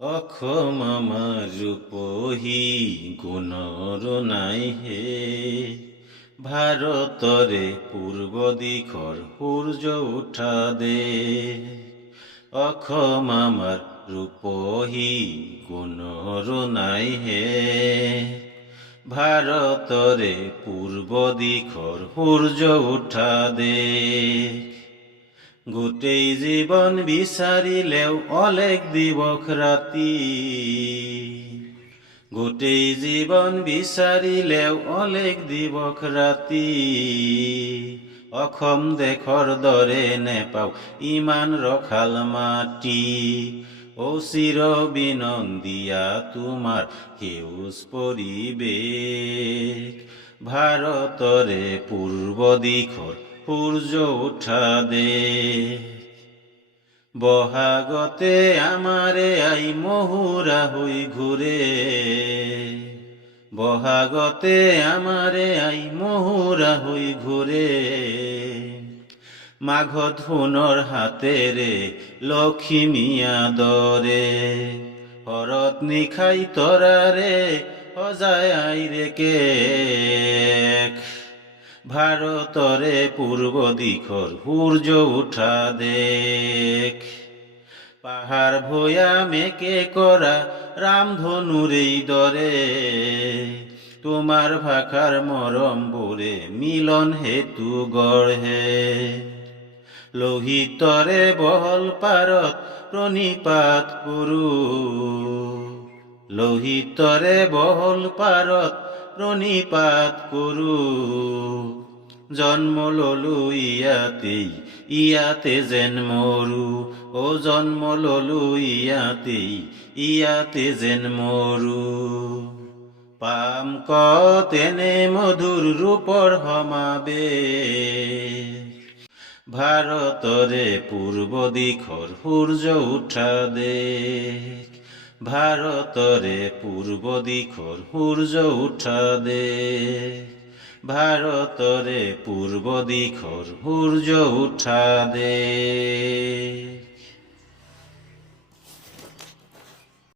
অক্ষম আমার রূপহী গুণৰ নাই হে, ভাৰতৰে পূৰ্ব দিশৰ সূৰ্য উঠা দে। অক্ষম আমাৰ ৰূপহী গুণৰ নাই হে, ভাৰতৰে পূৰ্ব দিশৰ সূৰ্য উঠা দে। গোটেই জীৱন বিচাৰিলেও অলেখ দিৱস ৰাতি, গোটেই জীৱন বিচাৰিলেও অলেখ দিৱস ৰাতি, অসম দেশৰ দৰে নেপাওঁ ইমান ৰসাল মাটি। ও চিৰ বিনন্দীয়া তোমাৰ সেউজ পৰিৱেশ, ভাৰতৰে পূৰ্ব দিশৰ সূৰ্য উঠা দে। বহাগতে আমাৰে আই মহুৰা হৈ ঘূৰে, বহাগতে আমাৰে আই মহুৰা হৈ ঘূৰে, মাঘত সোণৰ হাতেৰে লখিমীয়া দৰে, শৰত নিশাই তৰাৰে সজায় আইৰে কেশ, ভাৰতৰে পূৰ্ব দিশৰ সূৰ্য উঠা দেশ। পাহাৰ ভৈয়ামেকে কৰা ৰামধনুৰেই দৰে, তোমাৰ ভাষাৰ মৰমবোৰে মিলন হেতু গঢ়ে, লোহিতৰে বহল পাৰত প্ৰণিপাত কৰোঁ, লোহিতৰে বহল পাৰত প্ৰণিপাত কৰোঁ, জন্ম ললো ইয়াতেই ইয়াতে যেন মৰো, ও জন্ম ললো ইয়াতেই ইয়াতে যেন মৰো। পাম কত এনে মধুৰ ৰূপৰ সমাবেশ, ভাৰতৰে পূৰ্ব দিশৰ সূৰ্য উঠা দেশ, ভাৰতৰে পূৰ্ব দিশৰ সূৰ্য উঠা দেশ, ভাৰতৰে পূৰ্ব দিশৰ সূৰ্য উঠা দেশ।